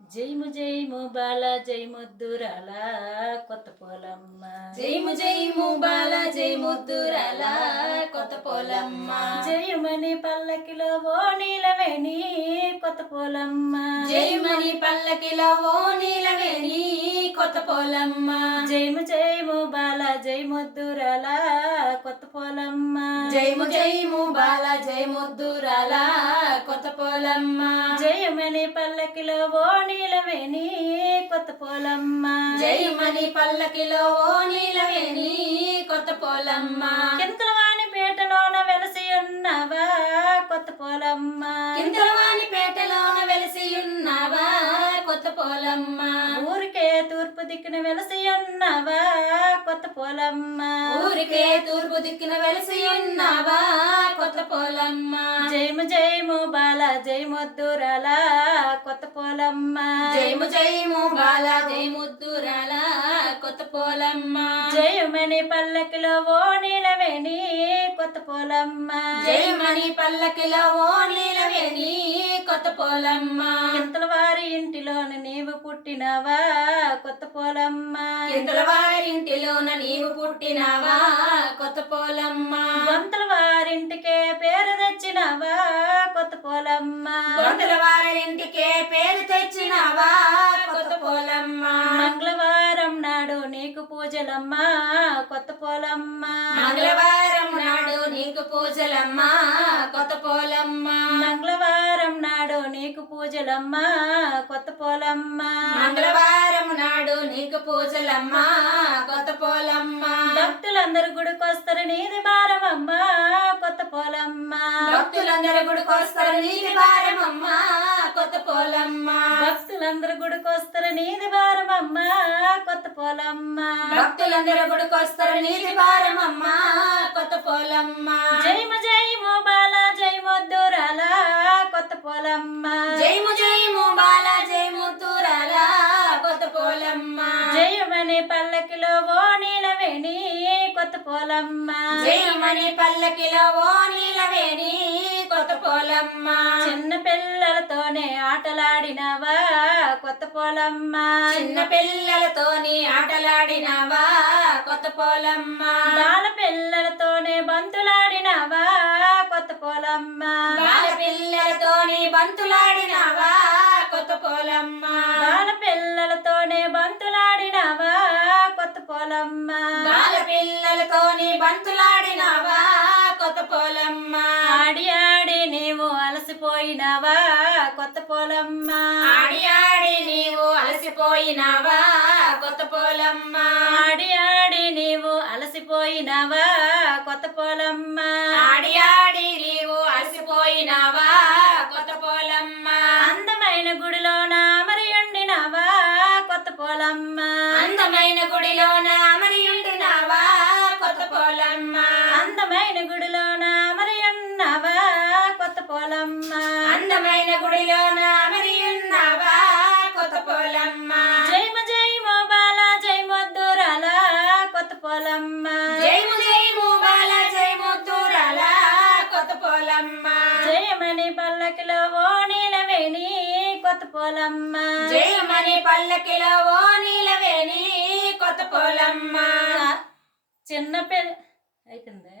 జైము బాల జై ముద్దురాల కొత్త పోలమ్మ. జైము బాల జై ముద్దురాల కొత్త పోలమ్మ. జయమని పల్లకిలో ఓ నీలవేణి కొత్త పోలమ్మ. జయమని పల్లకిలో ఓ నీలవేణి కొత్త పోలమ్మ. జైము బాల జై ముద్దురాల కొత్త పోలమ్మ. జైము బాల జై ముద్దురాల కొత్త పోలమ్మ. జయమని పల్లకిలో ఓ నీలవేణి కొత్త పోలమ్మ. జయమని పల్లకిలో ఓ నీలవేణి కొత్త పోలమ్మ. కింతలవాణి పేటలోన వెలసి ఉన్నవా కొత్త పోలమ్మ. కింతలవాణి పేటలోన వెలసి ఉన్నవా కొత్త పోలమ్మ. ఊరికే తూర్పు దిక్కున వెలసి ఉన్నవా కొత్త పోలమ్మ. ఊరికే తూర్పు దిక్కున వెలసి ఉన్నవా కొత్త పోలమ్మ. జైము బాల జై ముద్దురాల కొత్త పోలమ్మ. జైము బాల జై ముద్దురాల కొత్త పోలమ్మ. జయమని పల్లకిలో ఓ నీలవేణి కొత్త పోలమ్మ. జయమని పల్లకిలో ఓ నీలవేణి కొత్త పోలమ్మ. కింతల వారి ఇంటిలోన నీవు పుట్టినవా కొత్త పోలమ్మ. కింతల వారింటిలోన నీవు పుట్టినవా కొత్త పోలమ్మ. వంతల వారింటికే పేరు తెచ్చినవా కొత్త పోలమ్మ. వంతల వారింటికే పేరు తెచ్చినవా కొత్త పోలమ్మ. మంగళవారం నాడు నీకు పూజలమ్మ కొత్త పోలమ్మ. మంగళవారం నాడు నీకు పూజలమ్మ కొత్త పోలమ్మ. మంగళవారం నాడు నీకు పూజలమ్మ కొత్త పోలమ్మ. మంగళవారం నాడు నీకు పూజలమ్మ కొత్త పోలమ్మ. భక్తులందరూ గుడికొస్తారు నీది భారమమ్మ కొత్త పోలమ్మ. భక్తులందరూ గుడికొస్తారు నీది భారమమ్మ కొత్త పోలమ్మ. భక్తులందరూ గుడికొస్తారు నీది భారమమ్మ కొత్త పోలమ్మ. భక్తులందరూ గుడికొస్తారు నీది భారమమ్మ కొత్త పోలమ్మ. జైము బాల జై ముద్దురాల కొత్త పోలమ్మ. జైము బాల జై ముద్దురాల కొత్త పోలమ్మ. జయమని పల్లకిలో ఓ నీలవేణి కొత్త పోలమ్మ. జయమని పల్లకిలో ఓ నీలవేణి కొత్త పోలమ్మ. చిన్న పిల్లలతోనే ఆటలాడినవా కొత్త పోలమ్మ. చిన్న పిల్లలతోని ఆటలాడినవా కొత్త పోలమ్మ. బాల పిల్లలతోనే బంతులాడినవా కొత్త పోలమ్మ. బాల పిల్లలతోని బంతులాడినవా కొత్త పోలమ్మ. బాల పిల్లలతోనే బంతులాడినవా కొత్త పోలమ్మ. బాల పిల్లలతోని బంతులాడినవా కొత్త పోలమ్మ. ఆడి ఆడి నీవు అలసిపోయినవా కొత్త పోలమ్మ. ఆడి ఆడి నీవు అలసిపోయినవా కొత్త పోలమ్మ. ఆడి ఆడి నీవు అలసిపోయినవా కొత్త పోలమ్మ. ఆడి ఆడి నీవు అలసిపోయినవా కొత్త పోలమ్మ. అందమైన గుడిలోన మరి ఉండినవా కొత్త పోలమ్మ. అందమైన గుడిలోన మరి ఉండినవా కొత్త పోలమ్మ. అందమైన గుడిలోన మరి ఉన్నవా కొత్త పోలమ్మ. అందమైన గుడిలోన మరి ఉన్నవా కొత్త పోలమ్మ. జైము బాల జై ముద్దురాల కొత్త పోలమ్మ. జైము బాల జై ముద్దురాల కొత్త పోలమ్మ. జయమని పల్లకిలో ఓ నీలవేణి కొత్త పోలమ్మ. జయమని పల్లకిలో ఓ నీలవేణి కొత్త పోలమ్మ. చిన్న పిల్ల అయిపోయింది.